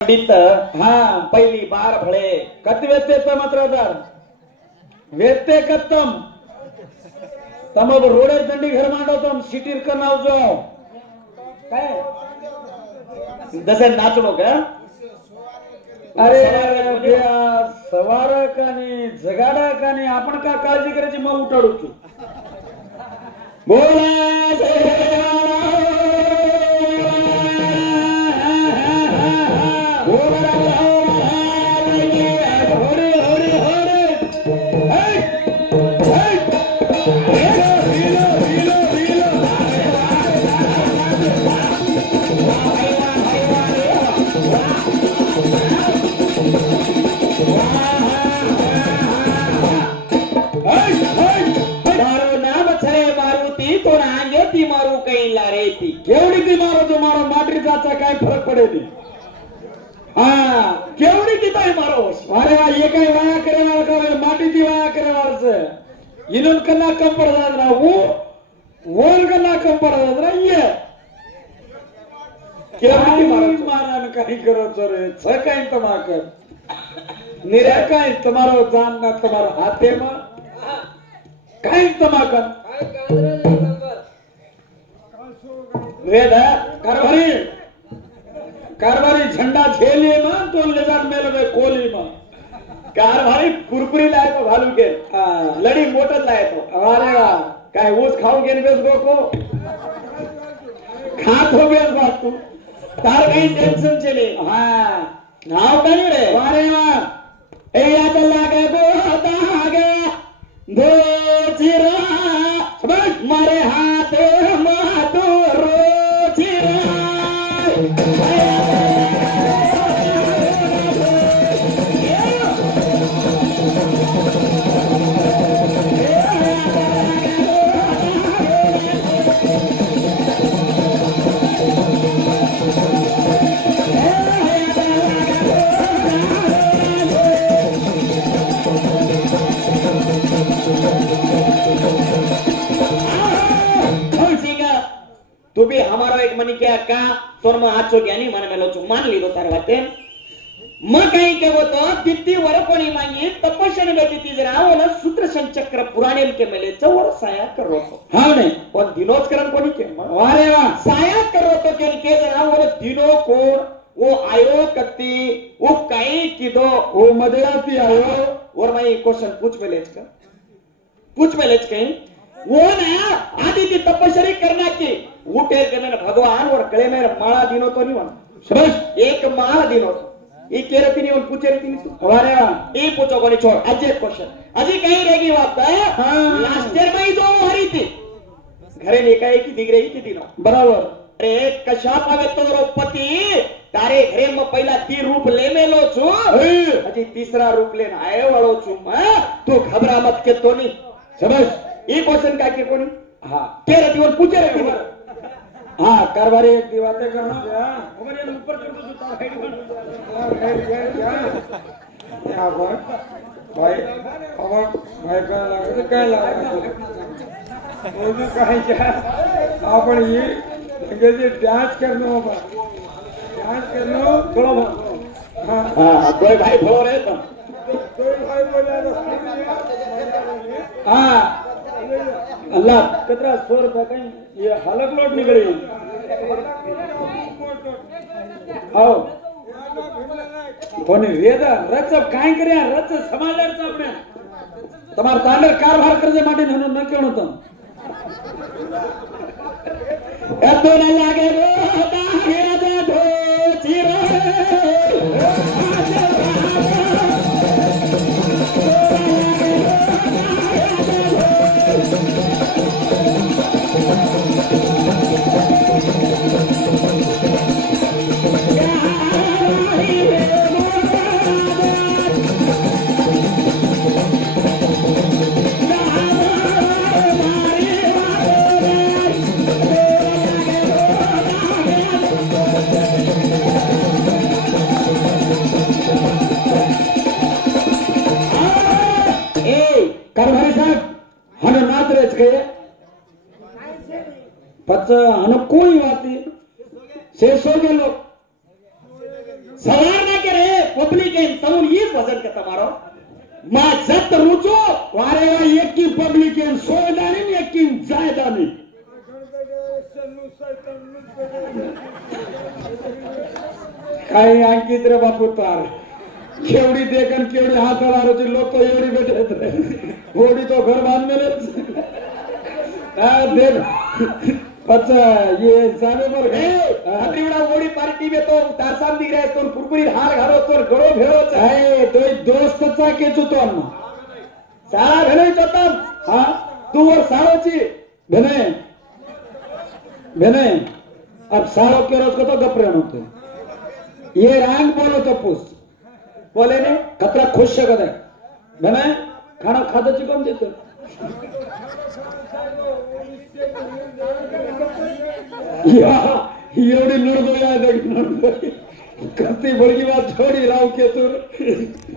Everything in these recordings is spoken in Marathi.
पंडित हाँ पहिली बार भळे कत व्यत्यय मात्र हजार व्यत्यय कत्तम तम रोडे दंडी घर मांडवतम सिटीर का नाव जाओ काय जसे नाचलो का अरे सवारक आणि जगाडक आणि आपण का काळजी करायची मग उठाडू तू बोला केवढी ती मारो जो मारो माटरी जाचा काय फरक पडेल हाँ केवढी ती ताई मारो अरे वा ये काय वाया करेवाल का माटी ती वाया करेवाल से इनन कना कम पड़ जाना वो कना कम पड़ जाना ये केवढी मारन काही करो चोरे छ काय तमाकर निरा काय तुम्हारो जान ना तुम्हारो हाथे में काय तमाकर वेद कारभारी झंडा झेलिए में तो लेजार मेल में कोली में कारभारी कुरकुरी लाए तो भालू के लड़ी मोटर लाए तो अरे वाह काय ऊस खाओगे न बेस गो को खा तो बेस बात तू तार कहीं टेंशन चले हाँ नाव कहीं रे अरे वाह ए या तो लागे गो दागे दो चिरा सब मारे हाथ मातो तू भी हमारा एक मनी क्या का तोर में हाथ चो ज्ञानी मन में लो मान ली दो तार बातें म कहीं के वो तो तित्ती वर कोणी मांगी तपस्याने गती जरा वो ना सूत्र संचक्र पुराणे के मेले चवर साया करो तो हाँ नहीं और दिनोज करन कोणी के अरे वाह साया करो तो के जरा वो दिनो कोण वो आयो कत्ती वो कहीं किदो वो मदराती आयो और मैं क्वेश्चन पूछ में लेच कहीं वो ना आदि की तपस्या करना की उठे के मैंने भगवान और गले में माला दिनो तो नहीं वन समझ एक माला दिनो ये कह रही नहीं पूछे रही नहीं तू हमारे ये पूछो को नहीं छोड़ अजय क्वेश्चन अजय कहीं रहेगी बात लास्ट ईयर में ही दो हरी थी घरे लेकर एक ही दिख रही थी दिनों बराबर अरे कशाप आवे तो द्रौपदी तारे घरे में पहला 3 रूप ले में लो छू अजी तीसरा रूप लेना आए वालो छू तू घबरा मत के तो नहीं समझ ये क्वेश्चन का के कोनी हाँ कह रही और पूछे रही हाँ कारभारी एक दी बातें करना हमारे ऊपर कर दो जूता क्या भाई भाई क्या लगा वो भी कहीं क्या आपण ये इंग्लिश डांस करना होगा डांस करना थोड़ा हाँ कोई भाई बोल रहे तो कोई भाई बोला हाँ अल्लाह कितना 100 रुपए कहीं ये हलक लोट निकली आओ कोणी वेदा रचप काय करे रच समाजाचा આપણે તમાર તાંડર કારભાર કરજે માટે ન કેણો તમ એતો ન લાગે રોતા હેદા ધો ચીરે पच कोई बात शेष हो गए लोग सवार ना के रे पब्लिक एन तमुन ईज भजन के तमारो मा जत रुचो वारेवा एक की पब्लिक एन सोयदानी एक की जायदानी काही अंकित रे बापू तार केवढी देखन केवढी हात लारोची लोक तो एवढी भेटत रे होडी तो घर बांधलेले देख अच्छा ये जाने पर अतिवडा होडी पार्टी में तो तारसाम दिख रहा है तो पुरपुरी हार घालो तो गड़ो भेड़ो आहे तो दोस्तचा केचो तो अन्न सारा भेणे चोतम हा तू वर साळोची भेने भेने अब सारो के रोज को तो गपरे होते ये रांग बोलो तो पूछ बोले ने कतरा खुश शकत आहे भेने खाना खादची कोण देतो एवढी नडदोई आहे नडदोई करती बडगी बात छोडी राव के तू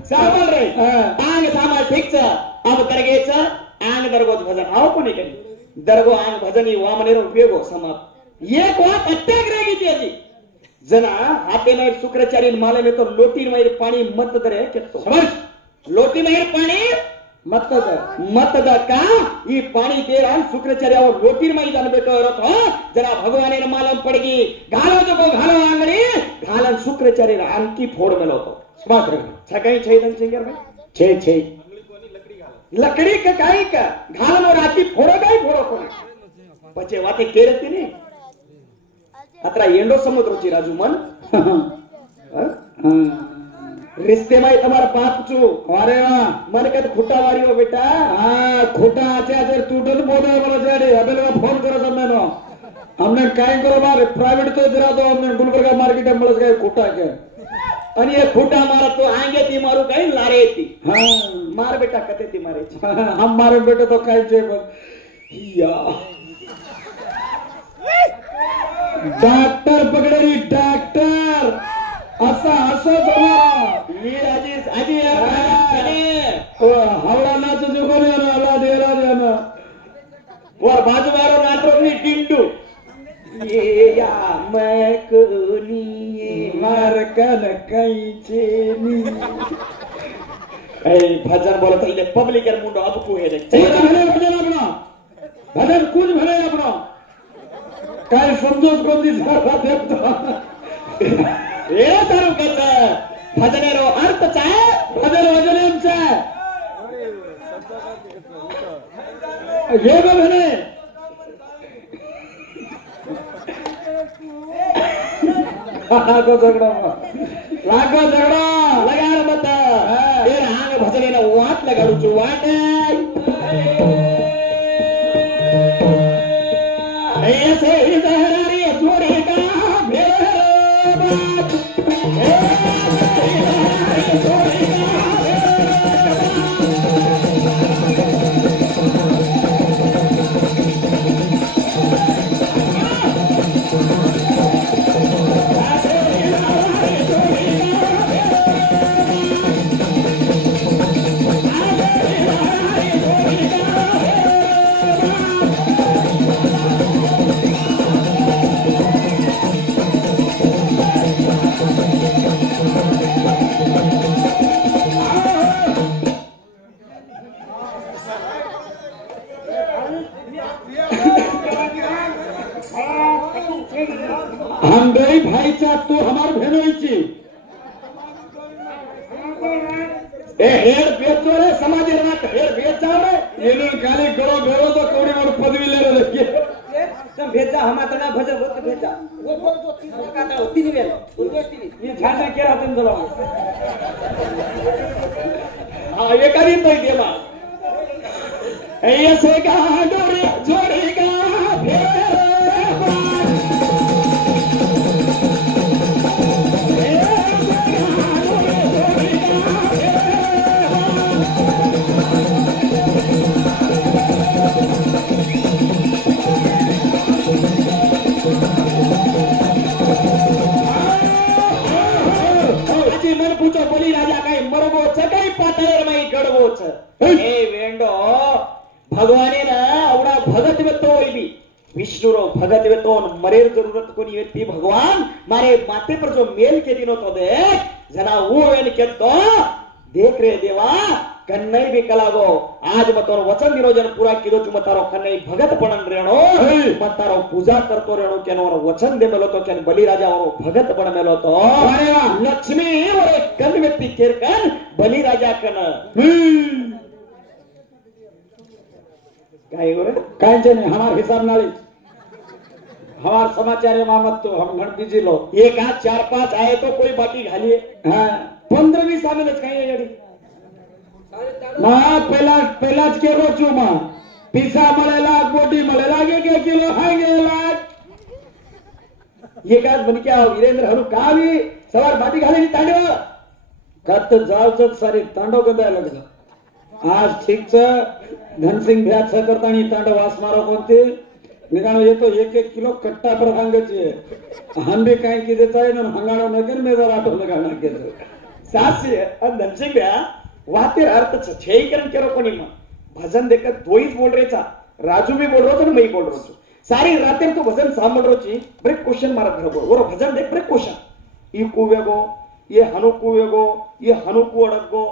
सामल रे आंग सामल ठीक छ अब करगेच आंग दरगोज भजन आओ कोणी केली दरगो आंग भजन ही वामनेर उपयोग समाप एक वात अत्याग्रह की त्याची जना हाते में शुक्राचार्य माले में तो लोटी में पानी मत दरे केतो समझ लोटी में पानी मत द का ಈ ಪಾಣಿ ದೇರ ಶುಕ್ರಾಚಾರ್ಯ ಅವರು ಲೋಟಿರ್ ಮೈ जानಬೇಕು ಇರतो जरा भगवानेर मालम पड़गी घालो जो घालो आंगणी घालन शुक्राचार्य आणकी फोड मेलो होतो स्मार्ट रे छकाई छैदन सिंगर में छे छे लकड़ी का काई का घालन और आती फोड़ो गाई फोड़ो कोणी पचे वाते केरती नी अत्रा एंडो समुद्रची राजू मन रिश्ते में तुम्हारा बाप चू अरे वाह मन का खुटा वारी हो बेटा हाँ खुटा आचे आचे टूटन बोले बोलो जाडे अबे लोग फोन करो सब मैंने हमने काय करो बार प्राइवेट तो इधर तो हमने गुलबर्गा मार्केट में मलस गए खुटा के आणि ये खुटा मारा तो आंगे ती मारू काही लारे ती हाँ मार बेटा कते ती मारे हम मारे बेटे तो काय चे या डॉक्टर पकड़े री डॉक्टर असा असो जमा ये आजीस आजी यार ओ हवड़ा नाच जो कोने ना अल्लाह दे ना और बाजू मारो नाटक नी टिंडू ये या मैं कोनी मार कन कैचे नी ए भजन बोलत इले पब्लिक एर मुंडो अब को हे रे भले भजन अपना भजन कुछ भले अपना काय समजोस कोणती सारा देतो ए तारू कत भजनेरो अर्थ चाय भजन वजनेंचा ये बने लागो झगड़ा लगार मत ए हांग भजनेला वाट लगाडू छु वाट ऐसे इधरारी जोड़े का हम गई भाई चा तू हमार भेनोईची ए हेड बेचो रे समाज रात हेड बेचाव रे येनो खाली गळो भेरो तो कवडी मोर पदवी ले रे तुम भेजा हम आता भजन होत भेजा वो बोल जो तीन का होती नहीं वेल उर्वेती ये झांसे के रातन चलो हां ये करी तो देवा ऐसे का डोरे जोड़ेगा मन पूछो बोली राजा काही मरबो छ काही पातळेर माई गडबो छ ए वेंडो भगवाने ना आवडा भगत व्यक्त होई बी विष्णु रो भगत वे तो मरेर जरूरत कोनी व्यक्ति भगवान मारे माथे पर जो मेल के दिनो तो देख जना वो वेन के तो देख रे देवा कन्नई भी कलागो आज मतोर वचन निरोजन पूरा किदो चु मतारो कन्नई भगत पणन रेणो मतारो पूजा करतो रेणो केनो वचन दे मेलो तो केन बलि राजा और भगत पण मेलो तो अरे वाह लक्ष्मी और कन व्यक्ति केरकन बलि राजा कन काय गोरे काय जने हमार हिसाब नाली हमार समाचार है मामत तो हम घण बिजी लो एक आज 4-5 आए तो कोई बाकी घालिए हां 15-20 आवे लच काय जड़ी मां पहला के रोचू मां पीसा मळेला बोटी मळेला के किलो हागेला ये काज बन क्या वीरेंद्र हरु कावी सवार बाटी घाली तांडव कत जावच सारी तांडव गदाय लागला आज ठीक छ धनसिंग भ्या छ करतानी तांडव वास मारो कोणते निगाणो ये तो 1-1 किलो कट्टा पर भांगचे हम भी काय की देता है न हंगाणो नगर में जरा तो लगाना के सासी धनसिंग भ्या वातेर अर्थ छे करन केरो कोनी म भजन देखत दोईच बोल रे चा राजू भी बोल रो तो मैं बोल रो छु सारी रातेर तो भजन सांभळ रो छी ब्रेक क्वेश्चन मारत रहो और भजन देख ब्रेक क्वेश्चन ई कुवेगो ये हनु कुवेगो ये हनु कुअडगो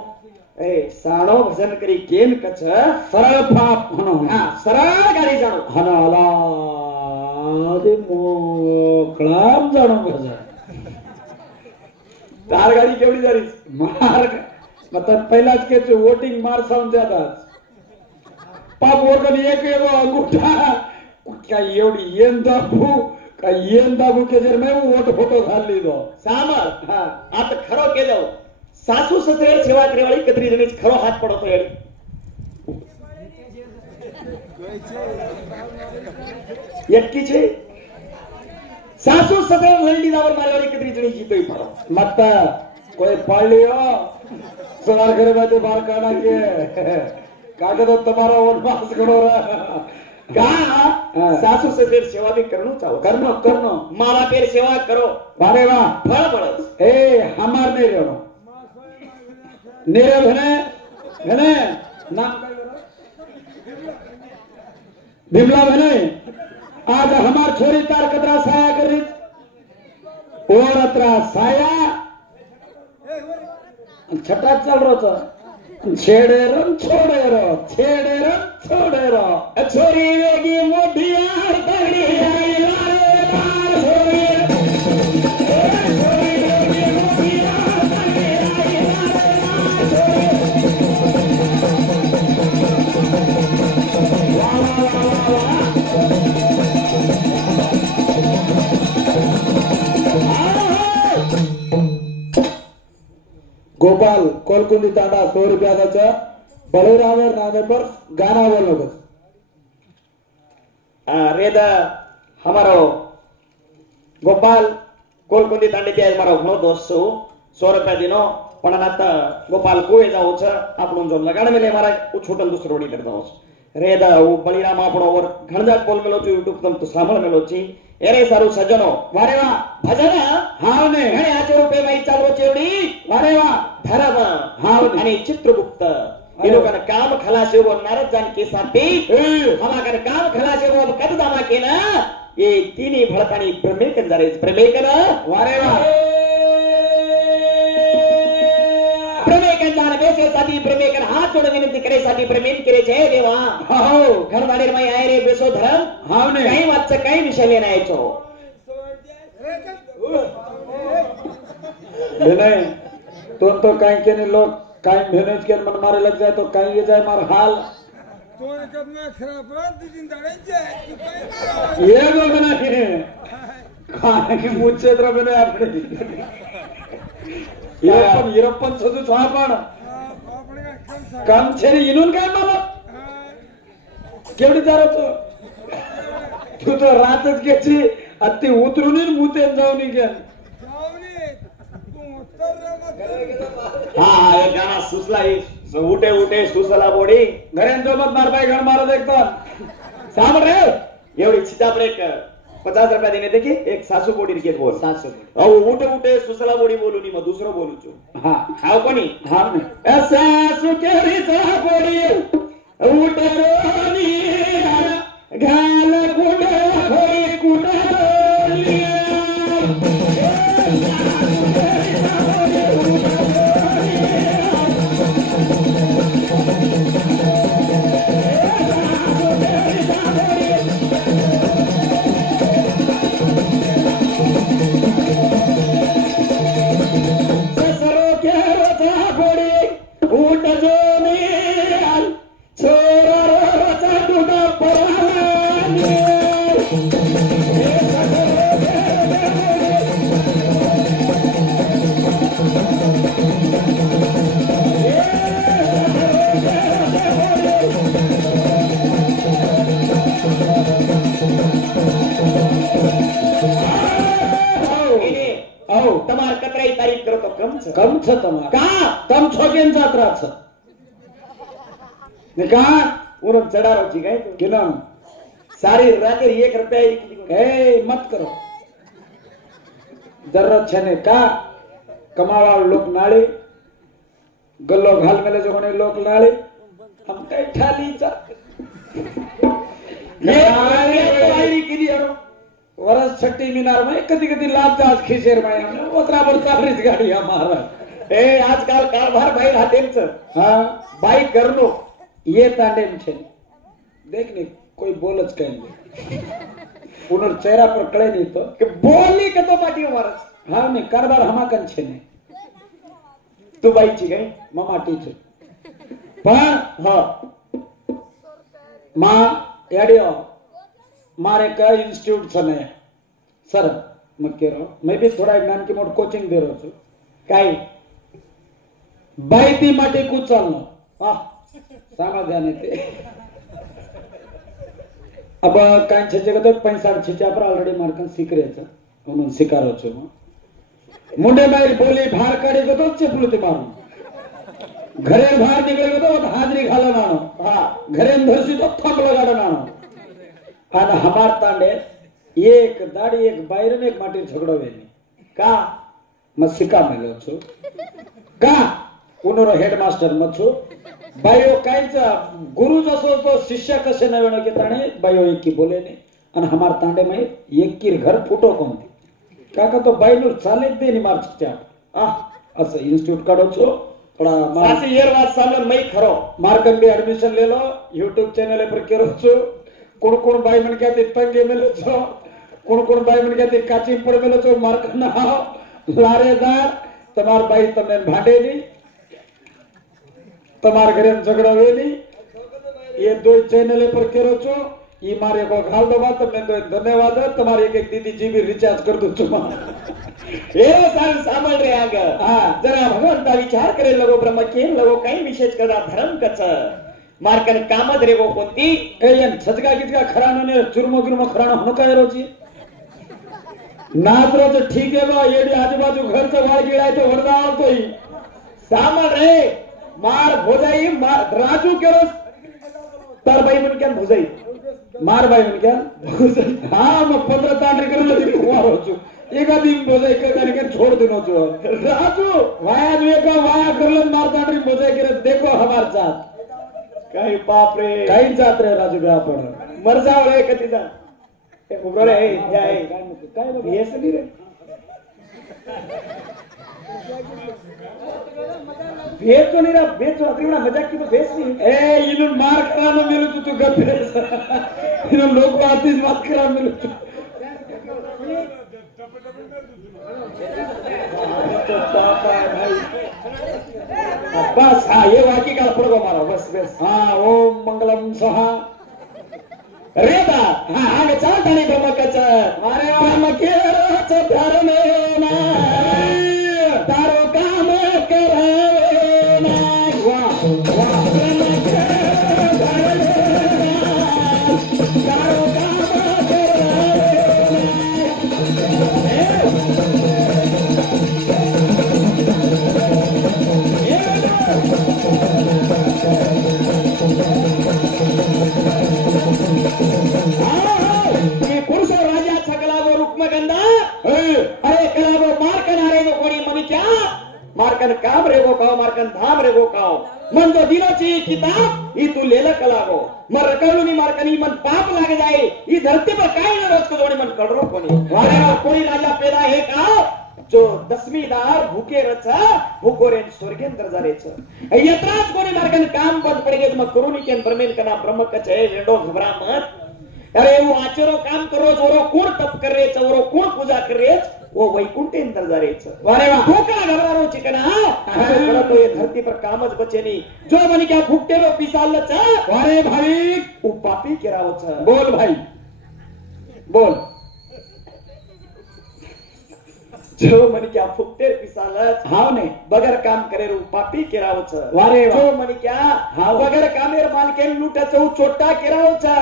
ए साणो भजन करी केन कछ सरळ फाप हनो हां सरळ गाडी जाणो हनो आला दे मोकळाम जाणो भजन तार गाडी केवढी झाली मार्ग मतलब पहिलाच के वोटिंग मार साऊंड ज्यादा पाप वर्गन एक एगो अंगूठा क्या एवढी येन दाबू के जर मैं वोट फोटो घाल लीधो सामर हां आता खरो के जाऊ सासू ससरे सेवा करे वाली कतरी जणी खरो हात पडतो याडी यक्की छे सासू ससरे लंडी दावर मारे वाली कतरी जणी जीतोय पडो मत कोई पढ़ लियो सवार करे बाते बाहर काढ़ा के कागज तो तुम्हारा वोट पास करो रहा का सासू ससरे सेवा भी करनो चाहो करनो माँ बापेर सेवा करो अरे वाह फळ पडस ए हमार नहीं रहनो नेरे भने नाम बिमला भने आज हमार छोरी तार कतरा साया करी और अतरा साया छटा चल रो तो छेड़े रम छोड़े रो छोरी वेगी मोढिया पगड़ी आई लारे बार छोरी वेगी मोढिया पगड़ी आई गोपाल कोलकुंदी तांडा 100 रुपया बड़ेराम नामे पर गाना बोलो बस रेदा हमारो गोपाल कोलकुंदी तांडे ते मारो घणो दोस्त छो 100 रुपया दिनो पण आता गोपाल कोए जाओ छ आपणो जो लगाड मेले मारा उ छोटल दुसरो रोडी कर जाओ रेदा उ बलिराम आपणो और घणजात बोल मेलो छु यूट्यूब तम तो सांभळ मेलो छी एरे सारू सजनो वारे वाह भजन हावने घणे 8 रुपये बाई चालવો चेवडी वारे वाह धर्म हावने आणि चित्रगुप्त ये लोगन काम खलास एवो नारद जान के साथी हमाकर काम खलास एवो अब कद दामा के ना ये तीनी भड़कानी प्रमेकन जारे प्रमेकन वारे वाह प्रमेकन जान बेसे साथी प्रमेकन हाथ जोड़ विनंती करे साथी प्रमेन करे जय देवा हो घर वाले में आए रे बेसो धर्म हावने काही वाच काही विषय लेना यायचो नहीं तो काही के लोग काही भेनेज के मन मारे लग जाए तो काही ये जाए मार हाल तो कदना खराब रात दिन दाड़े जाए ये लोग ना है खाने की मुझे तरह बने अपने ईरप्पन सजू छा पण काम छे इनून काय मामा केवढी जारो तू तो रातच घ्यायची अति उतरून मुतेन जाऊन गेल हाँ ये गाना सुसला उठे उठे सुसला बोडी घरेन जो मत मार पाए घर मारो देखता सामर रे एवढी छिता ब्रेक 50 रुपया देने देखी एक सासू बोडी रिकेट बोल सासू अहो उठे उठे सुसला बोडी बोलू नी मग दुसरं बोलू छु हां हाव कोणी हां सासू केरी सा बोडी उठे रोनी घाल गुडे कम छ तमा का तम छोकेन जात्रा छ ने का उरम चढ़ारो छी गए तो किना सारी रात 1 रुपया ए मत करो जरूरत छे ने का कमावा लोक नाळे गल्लो घाल मेले जो कोने लोक नाळे हम कई ठाली चा ये तैयारी की दियो वरस छट्टी मीनार में कदी कदी लाभ जाज खीसेर में हमने उतरा पर चालीस गाड़ी हमारा ए आजकाल कारभार बाई हातेच हाँ बाई करनो ये तांडे छे देखने कोई बोलच कहेंगे पुनर चेहरा पर कळे नहीं तो कि बोली के तो पाटी हमारा हाँ नहीं कारभार हमा कन छे ने तू बाई छी गई ममा टीचर पण हां मां याडियो मारे का इंस्टीट्यूट छने सर मैं कह रहा हूं मैं भी थोड़ा ज्ञान की मोड कोचिंग दे रहा हूं काय बाई ती माटे कु चालनो वाह सांगा ध्यान येते अब काय छे जगत 65 छे पर ऑलरेडी मार्कन सीकरेचा म्हणून शिकारो छो मुंडे बाहेर बोली भार काढी गतो चेपलुती मारून घरे बाहेर निकळे गतो हाजरी घालून आणो हां घरे धरसी तो थंब लगाडून आणो आणि हमार तांडे एक दाढी एक बाहेर एक माटी झगडो वेनी का मग शिका मेलो छो का उनरो हेडमास्टर मछो बायो कायचा गुरु जसो तो शिष्य कसे नवेनो के ताणे बायो एक की बोले ने आणि हमार तांडे में एक की घर फुटो कोणती काका तो बायनो चाले दे नि मार छत्या असं इंस्टिट्यूट काढो छो थोड़ा सासी येर बात सामने मैं खरो मार्कन भी एडमिशन ले लो यूट्यूब चैनल पर करो छो कोण कोण बाई मन कहते तंगे मेलो छो कोण बाई मन कहते काची पड़ मेलो छो मार्कन ना लारेदार तमार बाई तमने भांडे नी तमार घरे झगड़ा वेली ये दो चैनल पर करो छो ई मारे को घाल दो बात तमने तो धन्यवाद तुम्हारे एक दीदी जी भी रिचार्ज कर दो छुमा ए साल सामल रे आग हां जरा भगवंता विचार करे लगो ब्रह्म के लगो काही विशेष कदा धर्म कच मार्कन कामद रे गो कोणती ए यन सजगा कितका खरानो ने चुरमो गिरमो खरानो हनो काय रोजी नादरो तो ठीक है बा येडी आजूबाजू घरचं वाळ गिळाय तो वरदाव तोई सामल रे मार भोजाई मार राजू केरो तर बाई मन क्या भोजाई मार बाई मन क्या हां मग 15 तांडरी करलो ती कुवारो छु एका दिन बोजाई करने के छोड़ देनो छु राजू वाया वेका वाया करलो मार तांडरी बोजाई करे देखो हमार साथ काही बाप रे काही जात रे राजू बा पण मर जाव रे कती जा ए उगरो रे जाय काय येस नी रे भेज तो नहीं रहा भेज तो अपनी मजाक की तो भेज नहीं ए इनु मार करानो मिलो तू गप्पे इनु लोग आतीस मत करा मिलो बस हाँ ये वाक्य का पड़ो मारो बस बस हाँ ओम मंगलम सहा रेदा हाँ आगे चल तानी ब्रह्म कच मारे ब्रह्म के रच धर्म ना तारो काम करावे ना वाह वाह ब्रह्म के धर्म ना तारो काम पुरुष राजा छगलावो रुक्मगंधा अरे कलावो मारकन आरे गो कोणी मनी क्या मारकन काम रे गो काओ मारकन धाम रे गो काओ मन जो दिनोची किताब ई तू लेला कलावो मर रकलुनी मारकनी मन पाप लागे जाए ई धरती पर काई न रोज को जोड़ी मन कड़रो कोणी वारे कोणी राजा पैदा है का जो दसमीदार भूखे रच भूको रे स्वर्गेंद्र जारेच यत्राच कोणी मारकन काम बंद पड़ गए मग करूनी के ब्रह्मेन का नाम ब्रह्म कच है वेडो घबरा मत अरे वो आचरो काम करो जोरो कौन तप कर रहे चोरो कौन पूजा कर रहे वो वैकुंठ अंदर जा रहे वारे वाह भूखा घबरा रो चिकना तो ये धरती पर कामज बचे नहीं जो मन क्या भूखते रो पिसाल च वारे भाई वो पापी केरावो छ बोल भाई बोल जो मन क्या फुकते पिसाल हाव ने बगर काम करे रो पापी केरावो छ वारे वाह जो मन क्या बगर कामेर माल के लूटा चौ छोटा केरावो छ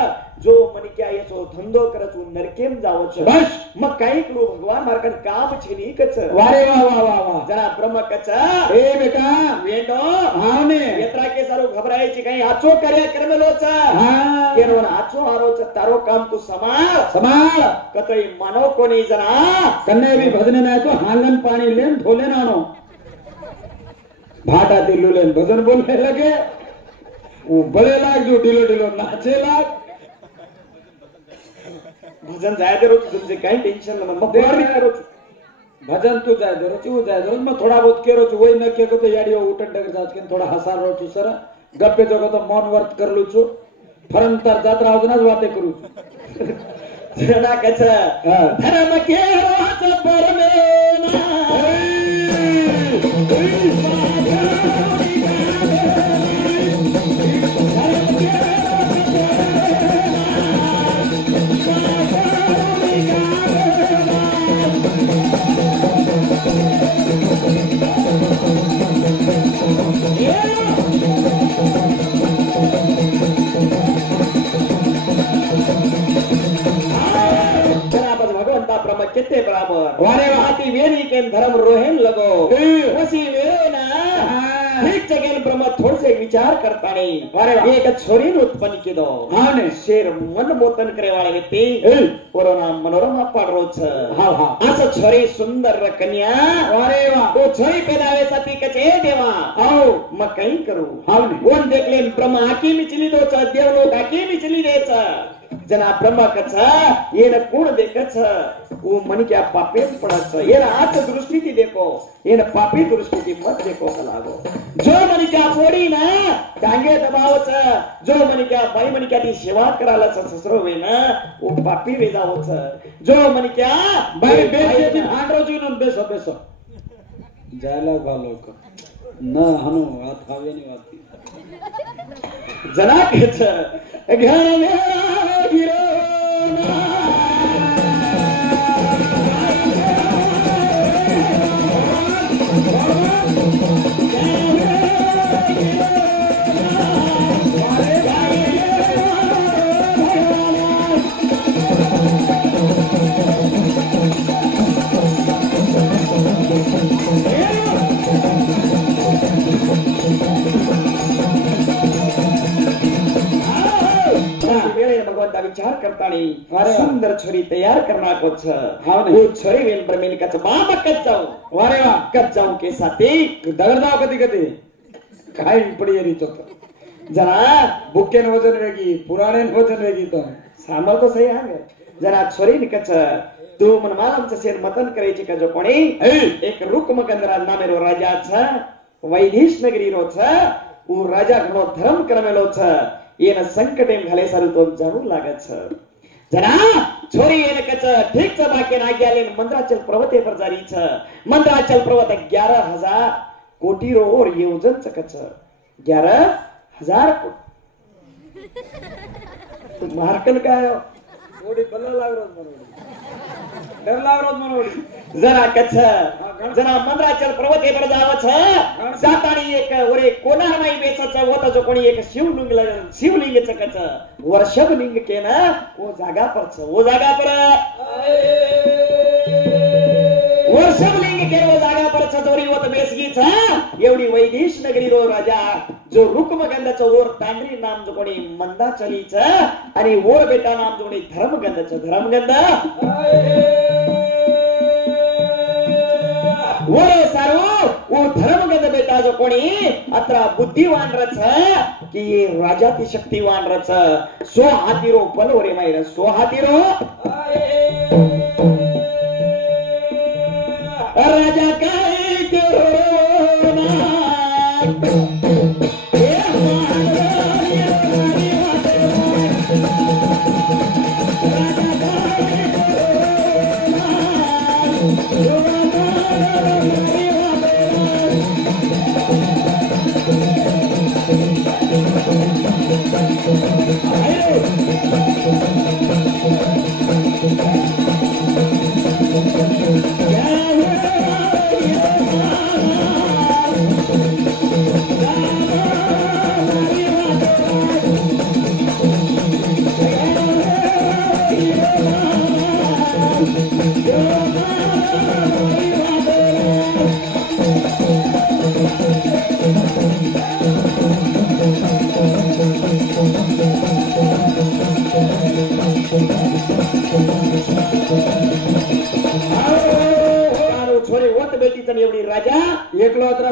जो म्हणे क्या याचो धंदो करचो नरकेम जावच बस मग काही करू भगवान मार्कन काम छेनी कच वारे वा वा वा वा जरा ब्रह्म कच ए बेटा वेंडो हावने येत्रा के सारो घबरायची काही आचो कार्यक्रम लोच हा केनो आचो आरोच तारो काम तू समाळ समाळ कतई मानव कोणी जरा कन्ने भी भजने नाही तो हांगन पाणी लेन ठोले नानो भाटा दिल्लू लेन भजन बोलने लगे वो बड़े लाग जो डिलो डिलो नाचे लाग भजन जाय दे रोज तुमचे काही टेन्शन न मग बोर करो भजन तू जाय दे रोची वो जाय दे मग थोड़ा बहुत के रोच वही न के को तो याडियो उठन डग जात के थोड़ा हसा रोच सर गप्पे जगह तो मौन वर्त कर लू छु फरंतर जात्रा होजनाच वाते करू जरा कच धर्म के राज परमेना कितने बराबर वारे हाथी वेरी के धर्म रोहेन लगो वसी वेरे ना ठीक जगह ब्रह्म थोड़ से विचार करता नहीं वारे एक छोरी उत्पन्न की दो हाँ ने शेर मन मोतन करे वाले व्यक्ति कोरोना मनोरमा पड़ रोच हाँ हाँ असं छोरी सुंदर कन्या वारे वाह वो छोरी पेदावे सती कचे देवा आओ मग काही करू हाँ ने कोण देखले ब्रह्म आकी मिचली दोच देव लोक आकी मिचली देच जना ब्रह्म कच येन कोण देखच वो मन क्या पापे पड़च येन आच दृष्टि की देखो येन पापी दृष्टि की मत देखो कलागो जो मन क्या पोड़ी ना डांगे दबावच जो मन क्या बाई मन क्या ती सेवा करायला ससरो वे ना वो पापी वे जावच जो मन क्या बाई बेचे ती भांडरो जुनून बेसो बेसो जायला घालो न हनु हात हावेनी वाती जना कच घर मेरा गिरो भगवंता विचार करता नहीं सुंदर छोरी तैयार करना कुछ वो छोरी वेल ब्रह्मीन कच बाबा कच जाऊ वारे वा कच जाऊ के साथी दगड जाव कधी कधी काय पडी येरी चोक जरा बुक्केन वजन वेगी पुराणेन वजन वेगी तो सांभाळ तो सही आहे जरा छोरी निकच तू मन मालमचं शेर मतन करायची का जो कोणी एक रुकमगंधरा नामेरो राजा छ वैदिश नगरी रो छ वो राजा घणो धर्म करमेलो छ येन संकट एम घाले सारू तो जाणू लागत छ जना छोरी येन कच ठीक छ बाकी ना ग्यालेन मंद्राचल पर्वते पर जारी छ मंद्राचल पर्वत 11,000 कोटी रो और योजन छ कच 11,000 कोटी मार्कन काय ओडी बल्ला लाग रोज मनोडी डर लाग रोज मनोडी जरा कच जरा मंद्राचल पर्वते पर जाव छ जातानी एक ओरे कोना नाही बेचच होता जो कोणी एक शिवलिंग च कच वर्षभ लिंग के ना वो जागा पर छ वो जागा पर वर्षभ लिंग के वो जागा पर छ जोरी होत बेसगी छ एवढी वैदिश नगरी रो राजा जो रुकमगंधाचं ओर तांगरी नाम जो कोणी मंदा चली छ आणि ओर बेटा नाम जो कोणी धर्मगंधाचं धर्मगंध ओरे सारो वो धर्मगंध बेटा जो कोणी अत्रा बुद्धिवान रच कि ये राजा ती शक्तिवान रच सो हातीरो पल ओरे मायर सो हातीरो राजा काय करो ना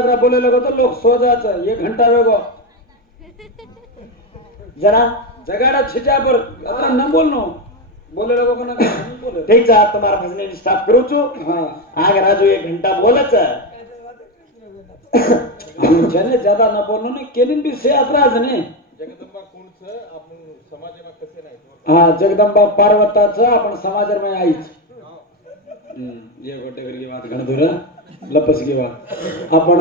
समाचार बोले लगो तो लोक सो जाच 1 घंटा वेगो जरा जगाड़ा छिटा पर अतरा न बोलनो बोले लगो कोना बोले ठीक है तुम्हारा भजने स्टार्ट करू छु हां आगे राजू 1 घंटा बोलच हम जने ज्यादा न बोलनो ने केलिन भी से अतरा जने जगदंबा कोणचं आपण समाजाला कसे नाही हां जगदंबा पार्वताचं आपण समाजर में आईच ये गोटे करके बात कर दूर लपस की बात आपण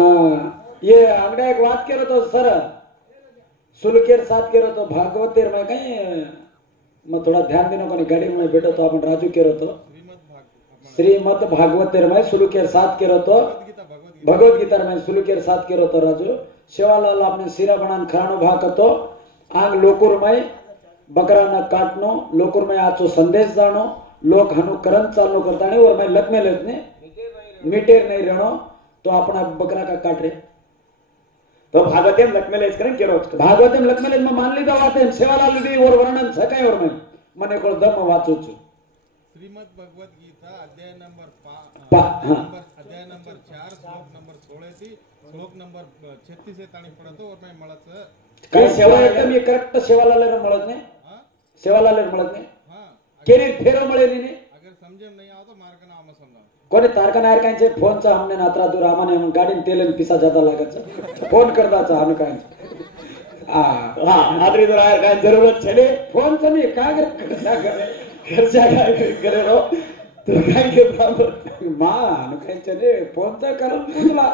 ये आगडा एक बात केरो तो सर सुलकेर साथ केरो तो भागवतेर में कहीं मैं थोड़ा ध्यान देना कोनी गाड़ी में बैठो तो अपन राजू केरो तो श्रीमद भागवतेर में सुलकेर साथ केरो तो भगवत गीता में सुलकेर साथ केरो तो राजू सेवालाल आपने सिरा बनान खरानो भाग तो आंग लोकुर में बकरा न काटनो लोकुर में आचो संदेश जानो लोक हनु करन चालनो करता नहीं और मैं लग में लेने मीटेर नहीं रहनो तो अपना बकरा का काट रहे तो भागवतम लक्ष्मेलेज करें केरो भागवतम लक्ष्मेलेज में मान लीधा वाते सेवालाल दी और वर्णन सकाय और मैं मने को दम वाचू छु श्रीमद भगवत गीता अध्याय नंबर अध्याय नंबर 4 श्लोक नंबर 16 थी श्लोक नंबर 36 से ताणी पडतो और मैं मळत काय सेवा एकदम ये करेक्ट सेवालाल रे मळत ने हां सेवालाल रे मळत ने हां केरी फेरो मळेली ने अगर समझे नहीं आओ तो मार्ग नाम समजा कोणी तारका नायकांचे फोनचा हमने नात्रा दूर आमाने हम गाडीन तेलन पिसा जाता लागत फोन करदाचा हम काय हां आदरी जरा काय जरूरत छले फोन से नहीं का खर्चा काय करे रो तो काय के बराबर मां काय चले फोनचा करम पुजला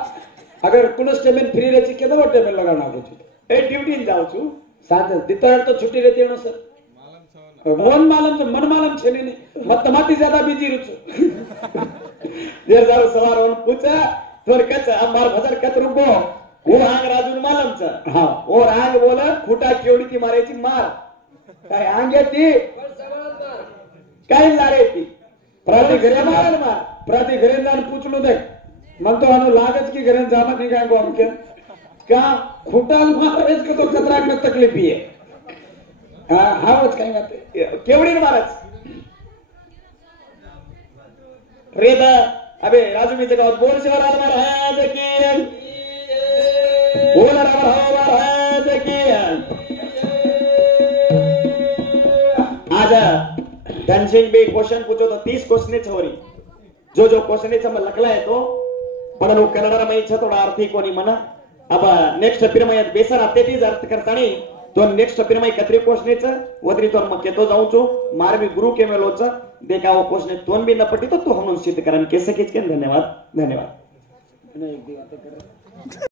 अगर कुणस टेमेन फ्री रहची केदा टेमेन लगाना कुछ ए ड्यूटी में जाऊ छु साथ दितार तो छुट्टी रहती है ना सर मालम वन मालम से मन मालम छेने नहीं मत माती ज्यादा बिजी रुचु देर जाऊ सवार होऊन पूछा तोर कच मार भजर कत रुको वो आंग राजून मालमचा हां और आंग बोला खुटा केवडी ती मारायची मार काय आंग येती काय लारे ती प्राती घरे मार मार प्राती घरे जान पूछलो देख मन तो अनु लागत की घरे जाना नहीं काय को हमके का खुटाल मारेज के तो खतरा में तकलीफ ही है हां हावच काय बात केवडी मारच रेदा अबे राजू मी जगात बोल शिवराज महाराज की बोल राम महाराज की आज धनसिंह भी क्वेश्चन पूछो तो 30 क्वेश्चन छोरी जो क्वेश्चन है मैं लखला है तो पण वो कन्नड़ में इच्छा थोड़ा आर्थिक कोनी मना अब नेक्स्ट फिर मैं बेसर आते तीज अर्थ करतानी तो नेक्स्ट फिर मैं कतरी क्वेश्चन वदरी तो मग केतो जाऊं छु मार भी गुरु के मेलोच देखा वो क्वेश्चन तोन भी न पटी तो तू हम सिद्ध करन कैसे खींच के धन्यवाद धन्यवाद